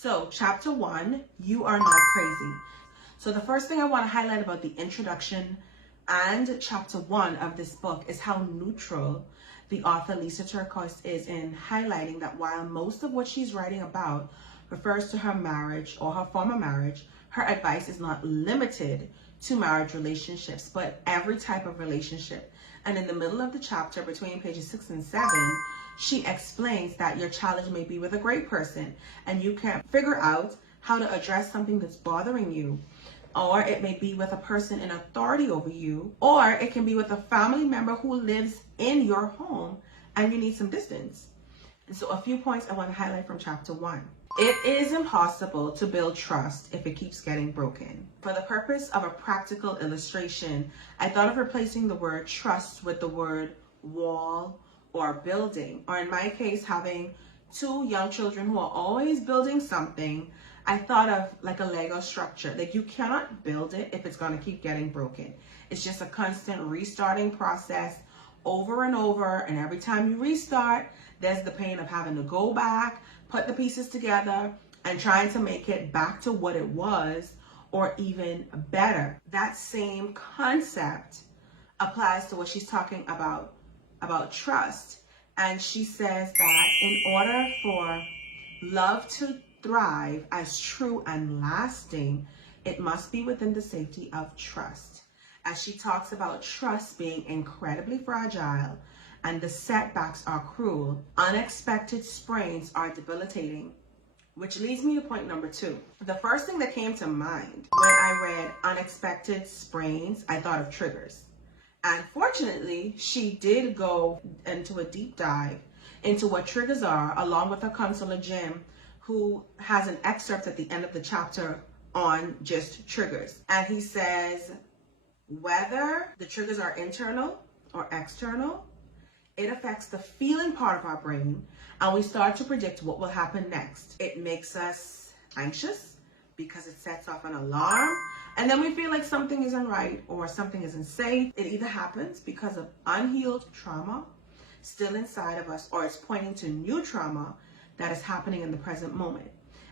So chapter 1, you are not crazy. So the first thing I want to highlight about the introduction and chapter 1 of this book is how neutral the author Lisa Turquoise is in highlighting that while most of what she's writing about refers to her marriage or her former marriage, her advice is not limited to marriage relationships, but every type of relationship. And in the middle of the chapter, between pages 6 and 7, she explains that your challenge may be with a great person and you can't figure out how to address something that's bothering you. Or it may be with a person in authority over you, or it can be with a family member who lives in your home and you need some distance. And so a few points I want to highlight from chapter 1. It is impossible to build trust if it keeps getting broken. For the purpose of a practical illustration, I thought of replacing the word trust with the word wall or building, or in my case, having 2 young children who are always building something. I thought of like a Lego structure. Like you cannot build it if it's going to keep getting broken. It's just a constant restarting process over and over. And every time you restart, there's the pain of having to go back, put the pieces together, and trying to make it back to what it was or even better. That same concept applies to what she's talking about trust. And she says that in order for love to thrive as true and lasting, it must be within the safety of trust. As she talks about trust being incredibly fragile and the setbacks are cruel, unexpected sprains are debilitating. Which leads me to point number 2. The first thing that came to mind when I read unexpected sprains, I thought of triggers. And fortunately, she did go into a deep dive into what triggers are, along with her counselor, Jim, who has an excerpt at the end of the chapter on just triggers. And he says, whether the triggers are internal or external, it affects the feeling part of our brain, and we start to predict what will happen next. It makes us anxious because it sets off an alarm, and then we feel like something isn't right or something isn't safe. It either happens because of unhealed trauma still inside of us, or it's pointing to new trauma that is happening in the present moment.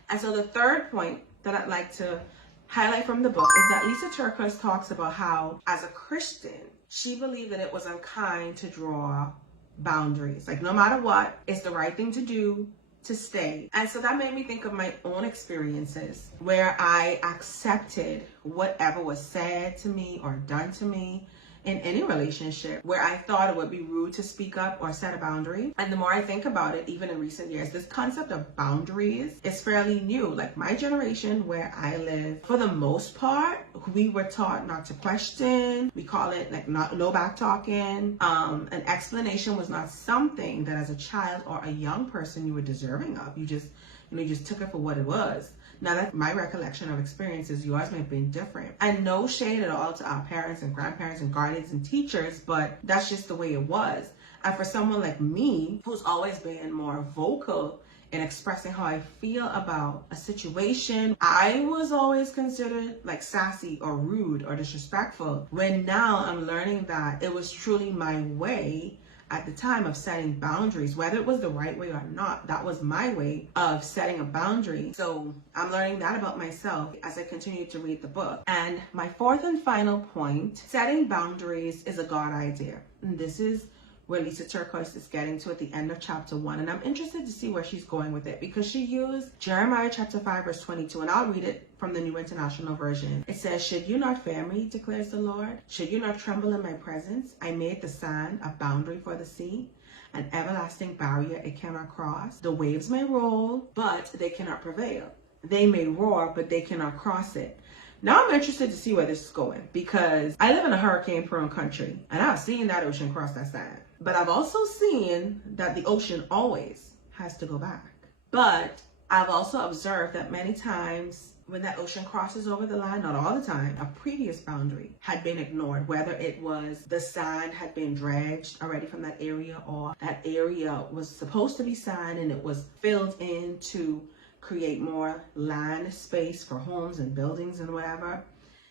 And so the third point that I'd like to highlight from the book is that Lisa Turquoise talks about how, as a Christian, she believed that it was unkind to draw boundaries. Like no matter what, it's the right thing to do to stay. And so that made me think of my own experiences where I accepted whatever was said to me or done to me in any relationship, where I thought it would be rude to speak up or set a boundary. And the more I think about it, even in recent years, this concept of boundaries is fairly new. Like my generation where I live, for the most part, we were taught not to question. We call it like no back talking. An explanation was not something that as a child or a young person you were deserving of. You just took it for what it was. Now that's my recollection of experiences. Yours may have been different. And no shade at all to our parents and grandparents and guardians and teachers, but that's just the way it was. And for someone like me, who's always been more vocal in expressing how I feel about a situation, I was always considered like sassy or rude or disrespectful, when now I'm learning that it was truly my way at the time of setting boundaries. Whether it was the right way or not, that was my way of setting a boundary. So I'm learning that about myself as I continue to read the book. And my fourth and final point, setting boundaries is a God idea. And this is where Lisa Turquoise is getting to at the end of chapter 1. And I'm interested to see where she's going with it, because she used Jeremiah chapter 5 verse 22, and I'll read it from the New International Version. It says, "Should you not fear me, declares the Lord? Should you not tremble in my presence? I made the sand a boundary for the sea, an everlasting barrier it cannot cross. The waves may roll, but they cannot prevail. They may roar, but they cannot cross it." Now I'm interested to see where this is going, because I live in a hurricane-prone country, and I've seen that ocean cross that sand. But I've also seen that the ocean always has to go back. But I've also observed that many times when that ocean crosses over the line, not all the time, a previous boundary had been ignored, whether it was the sand had been dredged already from that area, or that area was supposed to be sand and it was filled in to create more land space for homes and buildings and whatever.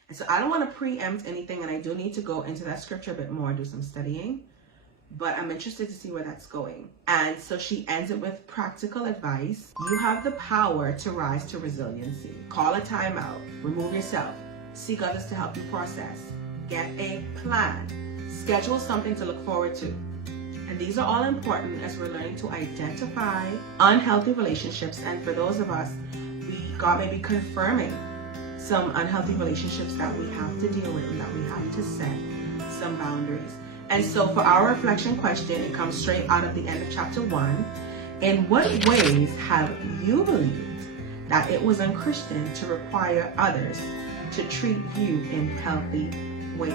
And so I don't want to preempt anything, and I do need to go into that scripture a bit more, do some studying. but I'm interested to see where that's going. And so she ends it with practical advice. You have the power to rise to resiliency. Call a timeout, remove yourself, seek others to help you process, get a plan, schedule something to look forward to. And these are all important as we're learning to identify unhealthy relationships. And for those of us, God may be confirming some unhealthy relationships that we have to deal with and that we have to set some boundaries. And so for our reflection question, it comes straight out of the end of chapter 1. In what ways have you believed that it was unchristian to require others to treat you in healthy ways?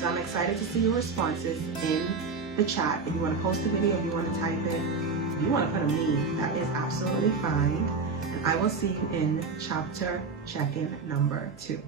So I'm excited to see your responses in the chat. If you want to post a video, if you want to type it, if you want to put a meme, that is absolutely fine. And I will see you in chapter check-in number 2.